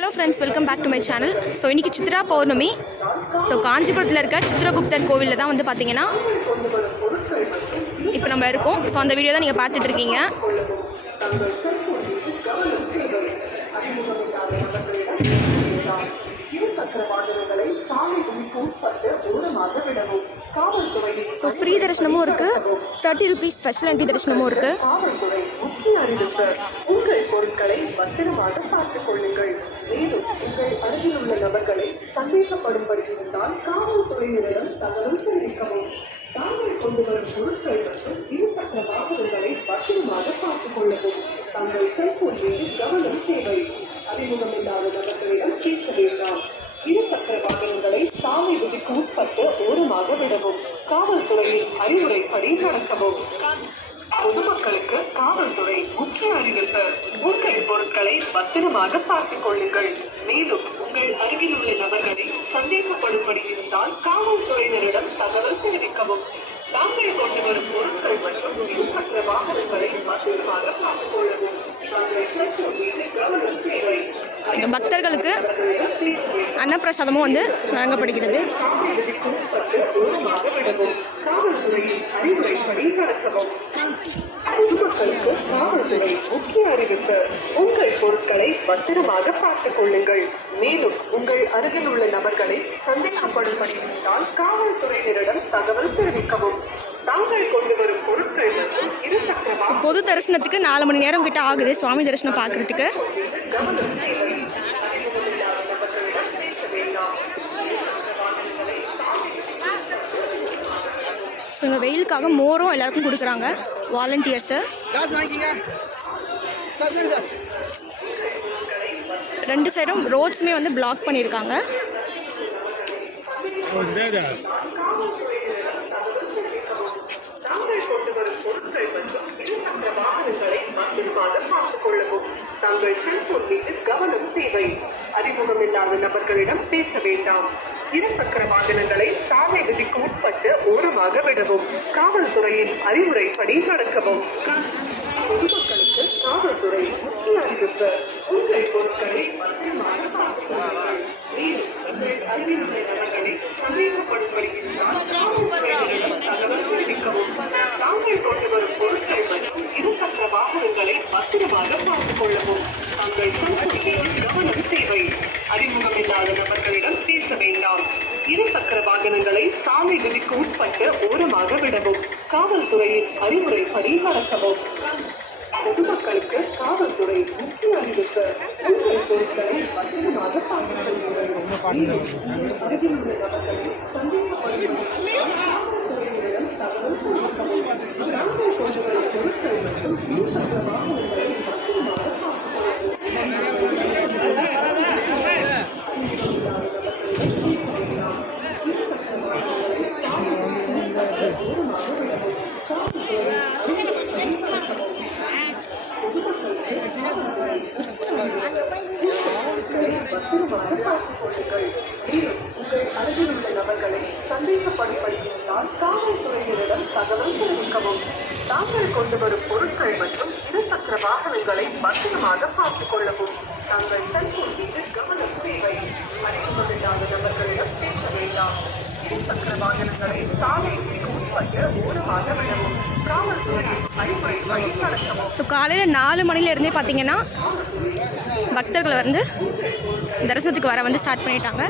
Hello friends welcome back to my channel so இன்றைக்கி சித்ரா பௌர்ணமி. So காஞ்சிபுரத்தில் இருக்க சித்ரகுப்தர் கோவிலில் தான் வந்து பார்த்தீங்கன்னா இப்போ நம்ம இருக்கோம். ஸோ அந்த வீடியோ தான் நீங்கள் பார்த்துட்டு இருக்கீங்க. ஸோ ஃப்ரீ தரிசனமும் இருக்குது தேர்ட்டி ருபீஸ் ஸ்பெஷல் என்ட்ரி தரிசனமும் இருக்குது முக்கிய உங்கள் பொருட்களை பத்திரமாக பார்த்துக் கொள்ளுங்கள் மேலும் உங்கள் அருகில் உள்ள நபர்களை சந்தேகப்படும்படி இருந்தால் காவல்துறையினரிடம் தகவல் தெரிவிக்கவும் தாங்கள் கொண்டு வரும் பொருட்கள் மற்றும் இருசக்கர வாகனங்களை பத்திரமாக பார்த்துக் கொள்ளவும் தங்கள் செல்போன் மீது கவனம் தேவை அறிமுகமில்லாத நபர்களிடம் கேட்க வேண்டாம் இருசக்கர வாகனங்களை சாலை விதிக்கு உட்பட்டு ஓரமாக விடவும். காவல்துறையின் அறிவுரைப்படி நடக்கவும். பொதுமக்களுக்கு காவல்துறை முக்கிய அறிவிப்பு. உங்கள் பொருட்களை பத்திரமாக பார்த்துக் கொள்ளுங்கள். மேலும் உங்கள் அருகில் உள்ள நபர்களை சந்தேகப்படும்படி இருந்தால் காவல்துறையினரிடம் தகவல் தெரிவிக்கவும் தாங்கள் கொண்டு வரும் பொருட்கள் மற்றும் இருசக்கர வாகனங்களை பத்திரமாக பார்த்துக் கொள்ளவும் தங்கள் செல்போன் மீது கவனம் தேவை இங்கே பக்தர்களுக்கு அன்னப்பிரசாதமும் வந்து வழங்கப்படுகிறது. பொதுமக்களுக்கு காவல்துறை முக்கிய அறிவிப்பு உங்கள் பொருட்களை பத்திரமாக பார்த்துக் கொள்ளுங்கள் மேலும் உங்கள் அருகில் உள்ள நபர்களை சந்தேகப்படும்படி இருந்தால் காவல்துறையினரிடம் தகவல் தெரிவிக்கவும் பொது தரிசனத்துக்கு நாலு மணி நேரம் கிட்ட ஆகுது. சுவாமி தரிசனம் பார்க்கறதுக்கு கவனம் தேவை அறிமுகமில்லாத நபர்களிடம் பேச வேண்டாம் ஸோ இங்கே வெயிலுக்காக மோரும் எல்லாருக்கும் கொடுக்குறாங்க வாலண்டியர்ஸு ரெண்டு சைடும் ரோட்ஸுமே வந்து பிளாக் பண்ணியிருக்காங்க. தங்கள் செல்போன் மீது கவனம் தேவை. அறிமுகமில்லாத நபர்களிடம் பேச வேண்டாம். இருசக்கர வாகனங்களை சாலை விதிக்கு உட்பட்டு ஓரமாக விடவும். காவல்துறையின் அறிவுரைப்படி நடக்கவும். பொதுமக்களுக்கு காவல்துறை முக்கிய அறிவிப்பு. உங்கள் பொருட்களை பத்திரமாக பார்த்துக் கொள்ளுங்கள் மேலும் உங்கள் அருகில் உள்ள நபர்களை சந்தேகப்படும்படி இருந்தால் காவல்துறையினரிடம் தகவல் தெரிவிக்கவும் தாங்கள் கொண்டு வரும் பொருட்கள் மற்றும் இருசக்கர வாகனங்களை பத்திரமாக பார்த்துக் கொள்ளவும் தங்கள் அறிமுகம் அறிமுகமில்லாத நபர்களிடம் பேச வேண்டாம். இருசக்கர வாகனங்களை சாலை விதிக்கு உட்பட்டு ஓரமாக விடவும். காவல்துறையின் அறிவுரைப்படி நடக்கவும் பொதுமக்களுக்கு காவல்துறை முக்கிய அறிவிப்பு. உங்கள் பொருட்களை பத்திரமாக பார்த்துக் கொள்ளுங்கள். மேலும் உங்கள் அருகில் உள்ள நபர்களை சந்தேகப்படுவதற்கு காவல்துறையினரிடம் தகவல் தெரிவிக்கவும் தாங்கள் கொண்டு வரும் பொருட்கள் மற்றும் இருசக்கர வாகனங்களை பத்திரமாக பார்த்துக் பத்திரமாக பார்த்துக் கொள்ளுங்கள் மேலும் உங்கள் அருகில் உள்ள நபர்களை சந்தேகப்படும்படி இருந்தால் காவல்துறையினரிடம் தகவல் தெரிவிக்கவும் தாங்கள் கொண்டு வரும் பொருட்கள் மற்றும் இருசக்கர வாகனங்களை பத்திரமாக பார்த்துக் கொள்ளவும் தாங்கள் செல்போன் மீது கவனம் தேவை அறிமுகமில்லாத நபர்களிடம் பேச வேண்டாம் இருசக்கர வாகனங்களை சாலை ஸோ காலையில் நாலு மணிலேருந்தே பார்த்தீங்கன்னா பக்தர்கள் வந்து தரிசனத்துக்கு வர வந்து ஸ்டார்ட் பண்ணிட்டாங்க.